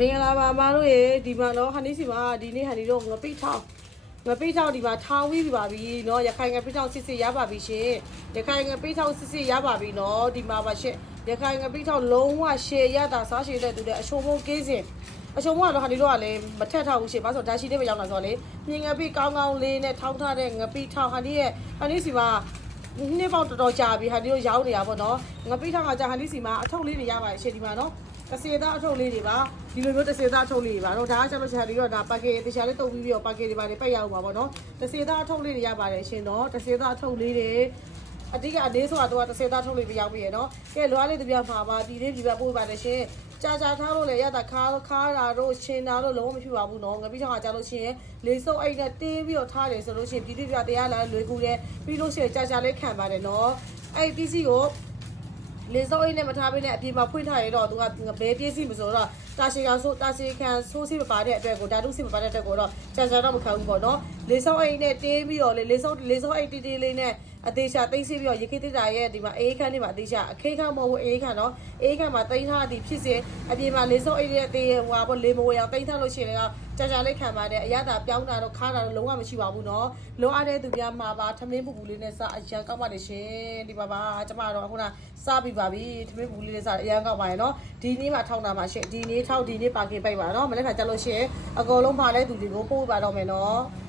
မင်္ဂလာပါမတို့ရေဒီမှာတော့ဟန်နီစီမှာဒီနေ့ဟန်နီတို့ငပိထောင်းဒီမှာထောင်းပြီးပါပြီเนาะရခိုင်ငပိထောင်းစစ်စစ်ရပါပြီရှင်ရခိုင်ငပိထောင်းစစ်စစ်ရပါပြီเนาะဒီမှာပါရှင်ရခိုင်ငပိထောင်းလုံးဝရှေရတာစားရှည်တဲ့သူတဲ့အရှုံးဖို့ကိစဉ်အရှုံးဖို့ကတော့ဟန်နီတို့ကလည်းမထက်ထားဘူးရှင်ဘာလို့ဒါရှိတဲ့မရောက်လာဆိုတော့လေမြင်ငပိကောင်းကောင်းလေးနဲ့ထောင်းထားတဲ့ငပိထောင်းဟန်နီစီမှာနှစ်ပေါက်တော်ကြာပြီဟန်နီတို့ရောင်းနေတာပေါ့เนาะငပိထောင်းကကြာဟန်နီစီမှာအထုပ်လေးတွေရပါတယ်ရှင်ဒီမှာเนาะတစေသားအထုပ်လေးတွေပါဒီလိုမျိုးတစေသားအထုပ်လေးတွေပါတော့ဒါကကျတော့ဒီတော့ဒါပါကေတခြားလေးတုပ်ပြီးတော့ပါကေတွေပါနေပိတ်ရအောင်ပါပေါ့နော်တစေသားအထုပ်လေးတွေရပါတယ်ရှင်တော့တစေသားအထုပ်လေးတွေအတိကအလေးဆိုတာတော့တစေသားထုတ်လေးပြရောက်ပြီရနော်ကဲလွားလေးတပြမှာပါဒီလေးပြပြပို့ပါတယ်ရှင်ကြာထားလို့လေရတာခါတာတို့ရှင်တာတို့လုံးဝမဖြစ်ပါဘူးနော်ငါပြီးတော့ကြာလို့ရှိရင်လေးစုပ်အိတ်နဲ့တင်းပြီးတော့ထားတယ်ဆိုလို့ရှိရင်ပြည်ပြတရားလာလွေကူတယ်ပြီးလို့ရှိရင်ကြာလေးခံပါတယ်နော်အဲ့ပစ္စည်းကိုလေစောအိတ်နဲ့မထားဘဲနဲ့အပြင်မှာဖွင့်ထားရတော့သူကဘဲပြည့်စီမဆိုတော့တာရှည်ခံဆိုးစီမပါတဲ့အတွက်ကိုဓာတုစီမပါတဲ့အတွက်ကိုတော့ကြာတော့မခံဘူးပေါ့နော်လေစောအိတ်နဲ့တင်းပြီးတော့လေစောအိတ်တေးလေးနဲ့အသေးချာသိသိပြီးတော့ရခိတိတာရဲ့ဒီမှာအေးခန်းလေးမှာအသေးချာအခိခန်းမဟုတ်ဘူးအေးခန်းနော်အေးခန်းမှာတိန်းထားသည်ဖြစ်စေအပြင်မှာလေစောအိတ်ရဲ့အသေးဟွာပေါ့လေမဝေအောင်တိန်းထားလို့ရှိရင်လည်းကြာလေးခံပါတယ်အရသာပြောင်းတာတော့ခါတာတော့လုံးဝမရှိပါဘူးနော်လိုအပ်တဲ့သူများမှာပါထမင်းပူပူလေးနဲ့စအရန်ကောက်ပါတယ်ရှင်ဒီပါကျမတော့အခုနစပြီးပါပြီထမင်းပူလေးနဲ့စအရန်ကောက်ပါတယ်နော်ဒီနေ့မှထောက်တာပါရှင်ဒီနေ့ထောက်ဒီနေ့ပါကင်ပိတ်ပါနော်မနေ့ကကြာလို့ရှိရင်အကုန်လုံးပါလဲသူတွေကိုပို့ပါတော့မယ်နော်